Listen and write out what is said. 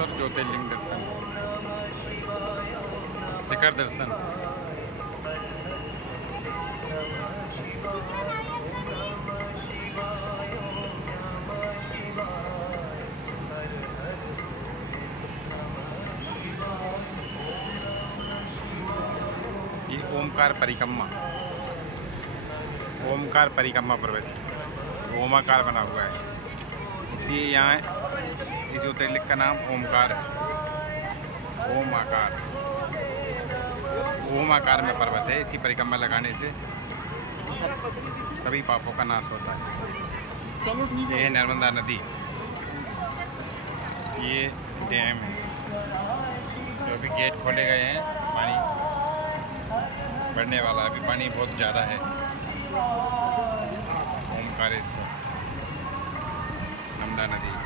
नागेश्वर ज्योतिर्लिंग दर्शन, शिखर दर्शन। ये ओमकार परिक्रमा, ओमकार परिक्रमा पर्वत ओमाकार बना हुआ है, इसलिए यहाँ ये ज्योतिर्लिंग का नाम ओमकार है। ओमाकार में पर्वत है। इसी परिक्रमा लगाने से सभी पापों का नाश होता है। ये है नर्मदा नदी, ये डैम है जो अभी गेट खोले गए हैं, पानी बढ़ने वाला है। अभी पानी बहुत ज़्यादा है। ओमकारेश्वर नर्मदा नदी।